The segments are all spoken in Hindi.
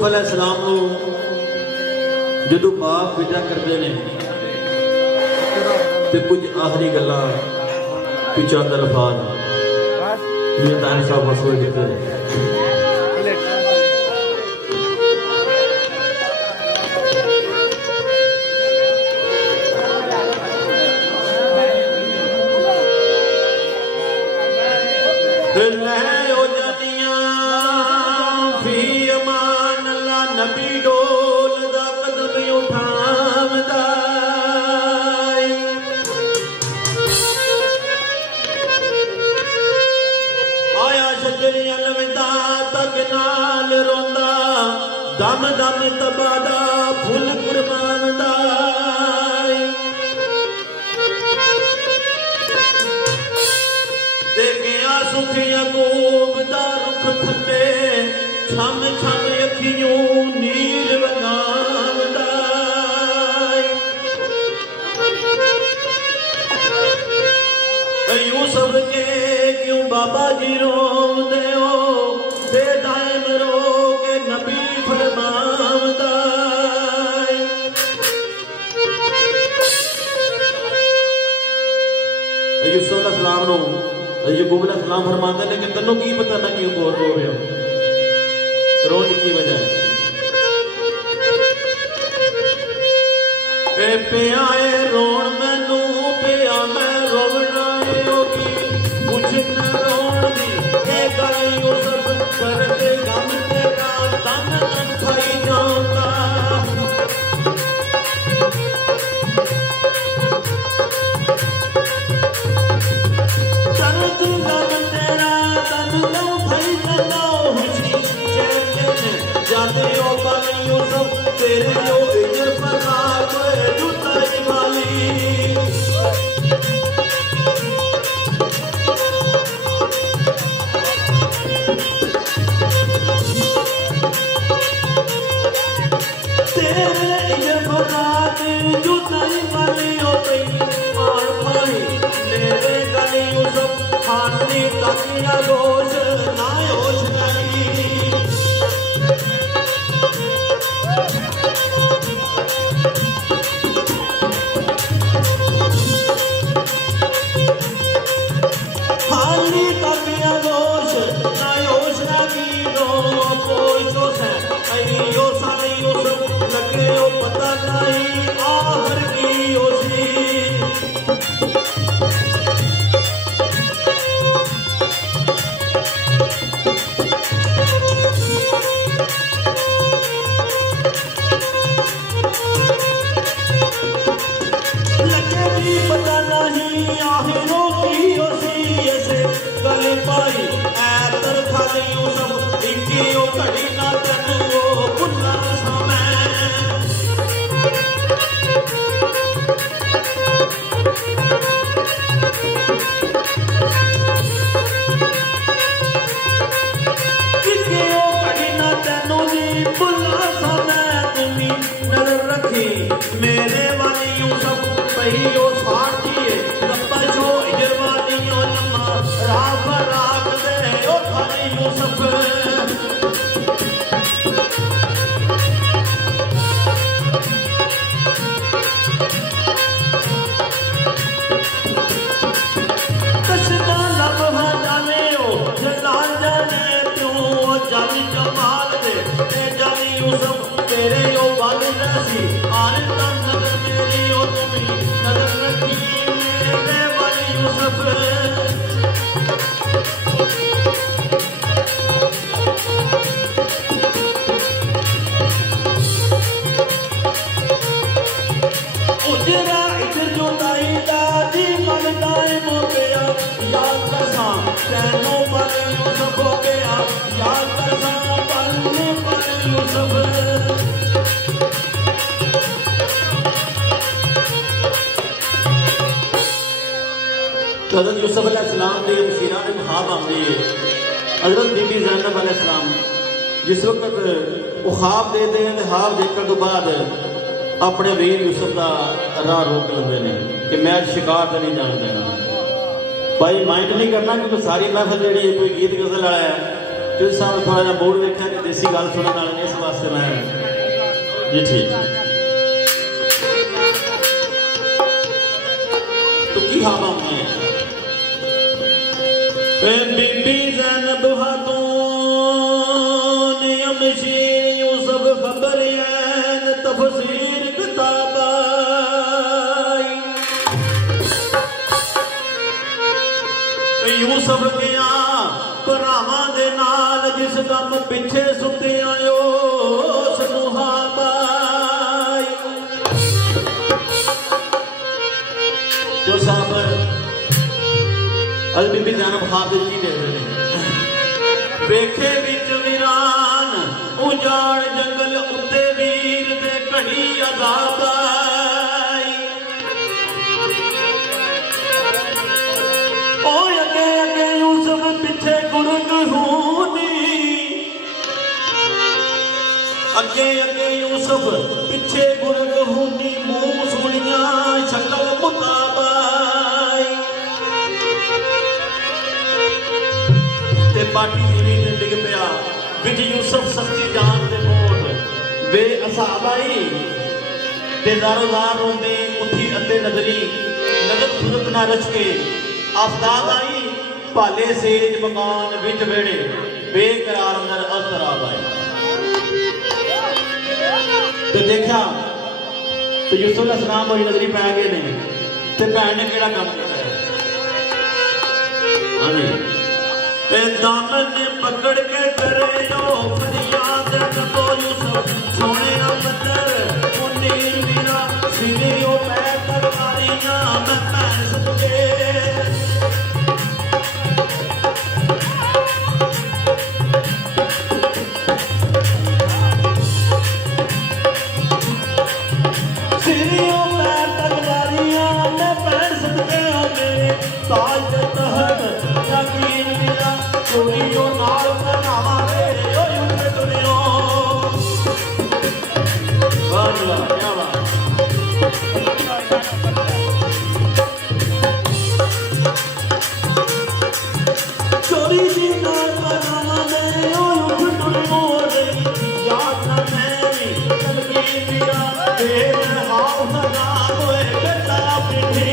यूसुफ अलैहिस्सलाम नूं जदों बाप विदा करते हैं तो कुछ आखिरी गल्लां पिछा अंदर अल्फाज जिन्हें ताहिर साहब मसले किए दम दम तबादा फुल कुर्बान दे गया सुखिया गोब दा रुख थले छम छम अखियों नील लगावदा यूसुफ के क्यों बाबा जी रोंदे हो दे दाइम रो के नबी फरमावदा यूसुफ अलैहिस्सलाम नो याकूब अलैहिस्सलाम फरमाते हैं कि तन्नों की पता मैं क्यों बोल रो रहे हो रोने की वजह ए पिया रोण मैनू पिया मैं रोवना होगी कुछ न रोण दी ए गल यूसुफ कर दे गम तेरा तन तन खाई जाऊंगा तेरे लो इधर पता कोई जुताई वाली तेरे इधर पता जुताई वाली हो गई और भाई मेरे गली यूसुफ फांसी तकिया गोश ना होश नहीं पता नहीं आहर की होसी लगे भी पता नहीं आहिरों की होसी ऐसे गले पाई ऐतर खाली यूसुफ इनकी ओ घड़ी ना तन वो भुला समय मेरे वाली यूसुफ पहियो साथिए लंबा जो इजरवानियों लम्मा राख राख दे ओ थाने यूसुफ कसमा लम्हा जाने ओ जलाल जाने क्यों जानी जमाल दे ए जानी यूसुफ तेरे ओ वाली रसी नजर मेरी ओ तुमी नजर रखी मेरे वाली यूसुफ उजरा इधर जो दाई दादी मन दाई हो गया याद करसा तैनो पर यूसुफ हो गया याद करसा पन्ने पर यूसुफ हज़रत यूसुफ अलैहिस्सलाम के मशीरा ने ख्वाब आते हैं हज़रत बीबी ज़ैनब अलैहिस्सलाम जिस वक्त वो ख्वाब देते हैं ख्वाब देखने तो बाद अपने वीर यूसुफ का राह रोक लेते हैं कि मैं शिकार तो नहीं जान देना भाई माइंड नहीं करना क्योंकि सारी महफिल जी कोई गीत गजल आया है जो साहब थोड़ा जा बोर्ड देखा कि देसी गल सुनने वाले इस वास्ते मैं जी ठीक तो की हाँ मामले बीबी ज़ैनब खातून यमशीर यूसुफ खबरियन तफसीर किताबाई यूसुफ गया भरावां दे नाल जिस गम पिछे सुते आयो सनुहाबाई जो साहब अल बीबी ज़ैनब हाफिज़ की दे रहे वेखे विच वीरान उजाड़ जंगल उत्ते वीर दे घड़ी अज़ाब आई ओ अगे अगे यूसुफ पिछे गुरग होनी अगे अगे यूसुफ पिछे गुरग होनी मुंह सोनिया शक्ल मुताबाई पार्टी टीवी ने डिग पिया विच यूसुफ सच्ची जान दे मोट वे असाबाई ते दारोदार रोंदे उठी अते नजरी नजर खुदत ना रच के आफ्ताब आई भाले सेज मकान विच बेड़े बेकरार अंदर अस्तराब आई तो देखा तो यूसुफ अलैहिस्सलाम होई नजरी पै गए ने ते भैन ने केड़ा काम किया हां जी दामन पकड़ के करे जो फरियाद तो यूसुफ सोने अमतर मुनीर वीरा सिरे ओ पैर तलवारियां मैं पैर सदके सिरे ओ पैर तलवारियां मैं पैर सदके हो मेरे ताज तहत जागीर वीरा कोई जो नाल नामा मेरे ओ यूं दुनिया वाह क्या बात चोरी दी नामा मेरे ओ यूं दुनिया रे याद ना मेरी चलगी दिया तेरे हाथ ना होए बेटा पिठी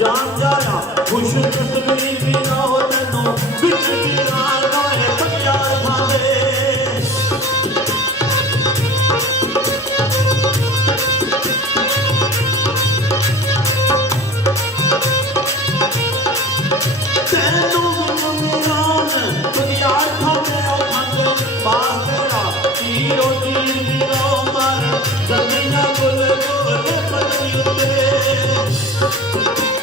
जान जाया खुश तस्वीर भी ना हो तैनों बिच